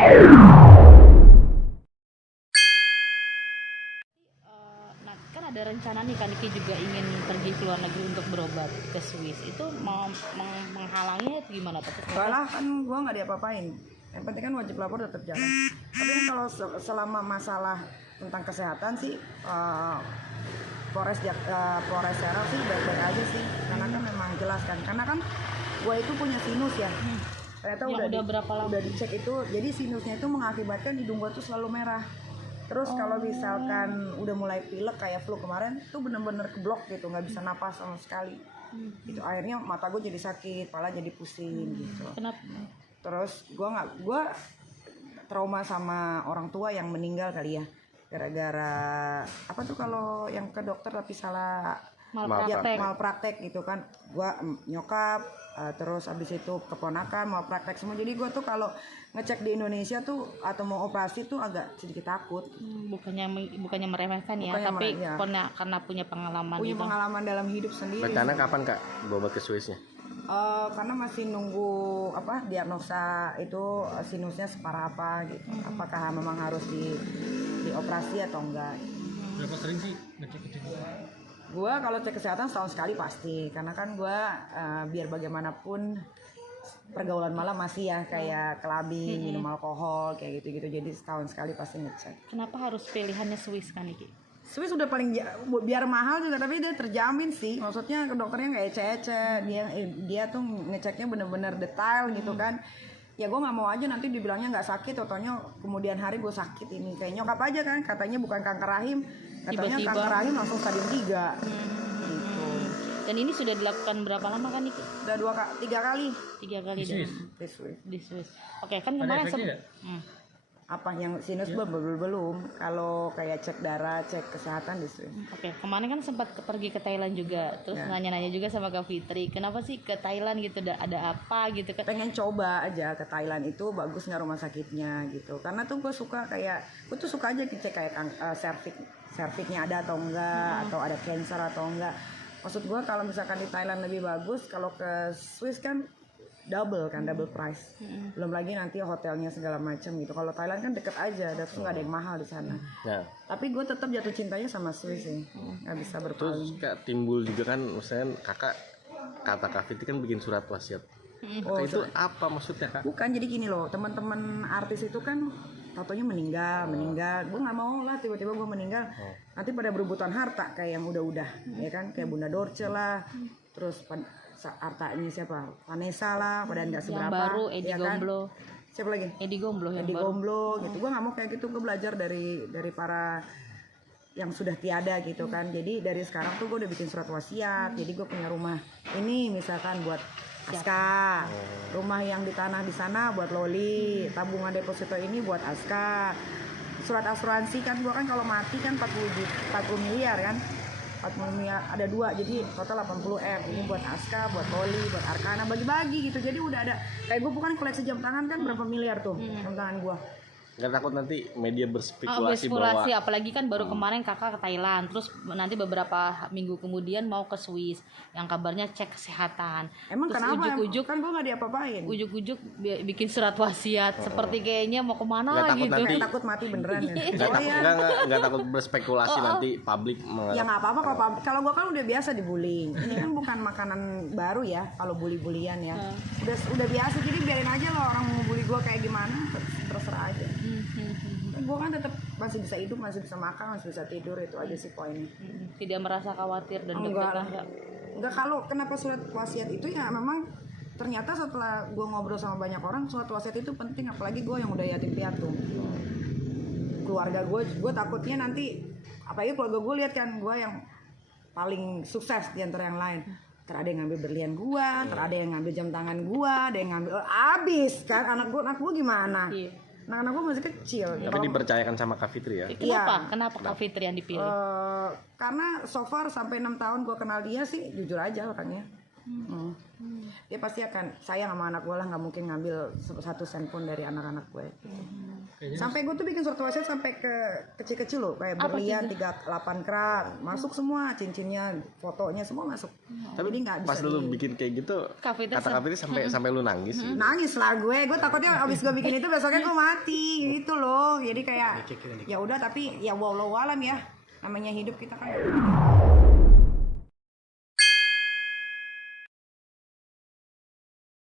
Nah, kan ada rencana nih kan Niki juga ingin pergi ke luar negeri untuk berobat ke Swiss. Itu mau menghalanginya atau gimana? Enggak lah, kan gue nggak diapa-apain. Yang penting kan wajib lapor tetap jalan. Tapi kan kalau selama masalah tentang kesehatan sih, Polres Serang sih baik-baik aja sih. Karena kan memang jelas kan. Karena kan gue itu punya sinus ya. Ternyata udah berapa lama? Udah dicek itu. Jadi sinusnya itu mengakibatkan hidung gue tuh selalu merah. Terus kalau misalkan udah mulai pilek kayak flu kemarin, tuh bener-bener keblok gitu, nggak bisa napas sama sekali. Itu akhirnya mata gue jadi sakit, kepala jadi pusing gitu. Kenapa? Terus gue trauma sama orang tua yang meninggal kali ya, gara-gara apa tuh kalau yang ke dokter tapi salah malpraktek gitu kan. Gue nyokap, terus abis itu keponakan mau praktek semua. Jadi gue tuh kalau ngecek di Indonesia tuh atau mau operasi tuh agak sedikit takut. Bukannya meremehkan ya, Bukannya tapi ya. Karena punya pengalaman. Punya gitu. pengalaman dalam hidup sendiri. Rencana kapan Kak berobat ke Swissnya? Karena masih nunggu diagnosa itu sinusnya separah apa gitu. Apakah memang harus dioperasi atau enggak? Berapa sering sih ngecek-ngecek? Gua kalau cek kesehatan setahun sekali pasti, karena kan gua biar bagaimanapun pergaulan malam masih ya, kayak kelabing, minum alkohol kayak gitu-gitu. Jadi setahun sekali pasti ngecek. Kenapa harus pilihannya Swiss kan Niki? Swiss udah paling biar mahal juga, tapi dia terjamin sih. Maksudnya ke dokternya nggak ece-ece. Dia tuh ngeceknya bener-bener detail gitu kan. Ya gue nggak mau aja nanti dibilangnya nggak sakit, totonya kemudian hari gue sakit ini. Kayak nyokap aja kan, katanya bukan kanker rahim, katanya Tiba-tiba. kanker rahim langsung stadium 3. Gitu. Dan ini sudah dilakukan berapa lama kan Niki? Udah 3 kali. 3 kali Di Swiss? di Swiss. Oke, kan Ada kemarin efeknya nggak? Apa yang sinus belum. Kalau kayak cek darah, cek kesehatan di Swiss. Oke, kemarin kan sempat pergi ke Thailand juga, terus nanya-nanya juga sama Kak Fitri, kenapa sih ke Thailand gitu, ada apa gitu kan? Pengen coba aja ke Thailand itu bagus nggak rumah sakitnya gitu, karena tuh gue suka gue tuh suka aja cek kayak cervixnya ada atau enggak, atau ada cancer atau enggak. Maksud gue kalau misalkan di Thailand lebih bagus, kalau ke Swiss kan double price. Belum lagi nanti hotelnya segala macam gitu. Kalau Thailand kan deket aja, dan tuh nggak ada yang mahal di sana. Nah, Tapi gue tetap jatuh cintanya sama Swiss sih, nggak bisa terus berpaling. Kak timbul juga kan, misalnya kakak kata Kak Fitri kan bikin surat wasiat. Oh, Itu apa maksudnya Kak? bukan, jadi gini loh, teman-teman artis itu kan tatonya meninggal. Gue nggak mau lah tiba-tiba gue meninggal, nanti pada berebutan harta kayak yang udah ya kan, kayak Bunda Dorce lah, terus hartanya siapa, Vanessa lah, pada nggak seberapa. Yang baru Edi ya kan? Gomblo. Siapa lagi? Edi Gomblo yang Edi baru. Gomblo gitu. Gue nggak mau kayak gitu. Gue belajar dari para yang sudah tiada gitu kan. Jadi dari sekarang tuh gue udah bikin surat wasiat. Jadi gue punya rumah ini misalkan buat Aska, rumah yang di tanah di sana buat Loli, tabungan deposito ini buat Aska, surat asuransi kan gue kan kalau mati kan 40 miliar kan, 40 miliar ada 2, jadi total 80 M. Ini buat Aska, buat Loli, buat Arkana, bagi-bagi gitu. Jadi udah ada, kayak gue bukan koleksi jam tangan kan, berapa miliar tuh jam tangan gue. Nggak takut nanti media berspekulasi Berspekulasi, bahwa apalagi kan baru kemarin kakak ke Thailand, terus nanti beberapa minggu kemudian mau ke Swiss, yang kabarnya cek kesehatan. Emang Terus kenapa? ujuk-ujuk Kan gue nggak diapa-apain. ujuk-ujuk bikin surat wasiat, seperti kayaknya mau kemana Nggak takut gitu. nanti. Kayak takut mati beneran ya. nggak takut berspekulasi nanti publik Ya nggak apa-apa kalau gue kan udah biasa dibullying. Ini kan bukan makanan baru ya kalau bully-bulian ya. Udah biasa, jadi biarin aja loh orang mau bully gue kayak gimana, terserah aja. Gue kan tetap masih bisa hidup, masih bisa makan, masih bisa tidur, itu aja sih poinnya. Tidak merasa khawatir dan deg-degan nggak? Enggak, kalau kenapa surat wasiat itu ya memang ternyata setelah gue ngobrol sama banyak orang, surat wasiat itu penting, apalagi gue yang udah yatim piatu. Keluarga gue takutnya nanti, apalagi keluarga gue lihat kan gue yang paling sukses di antara yang lain. Ada yang ngambil berlian gue, ada yang ngambil jam tangan gue, ada yang ngambil abis kan, anak gue gimana? Iya. Anak gue masih kecil. tapi dipercayakan sama Kak Fitri ya. Kenapa Kak Fitri yang dipilih? Karena so far sampai 6 tahun gue kenal dia sih, jujur aja orangnya. Dia pasti akan sayang sama anak gue lah, nggak mungkin ngambil 1 sen pun dari anak-anak gue. Sampai gue tuh bikin surat wasiat sampai ke kecil-kecil loh, kayak berlian 38 karat, masuk semua, cincinnya, fotonya semua masuk. Tapi dia nggak bisa. Pas lu bikin kayak gitu, Kak Fitri kata Kak Fitri sampai lu nangis. Nangis lah gue takutnya abis gue bikin itu besoknya gue mati gitu loh. Jadi kayak ya udah, tapi ya walau alam ya, namanya hidup kita kan.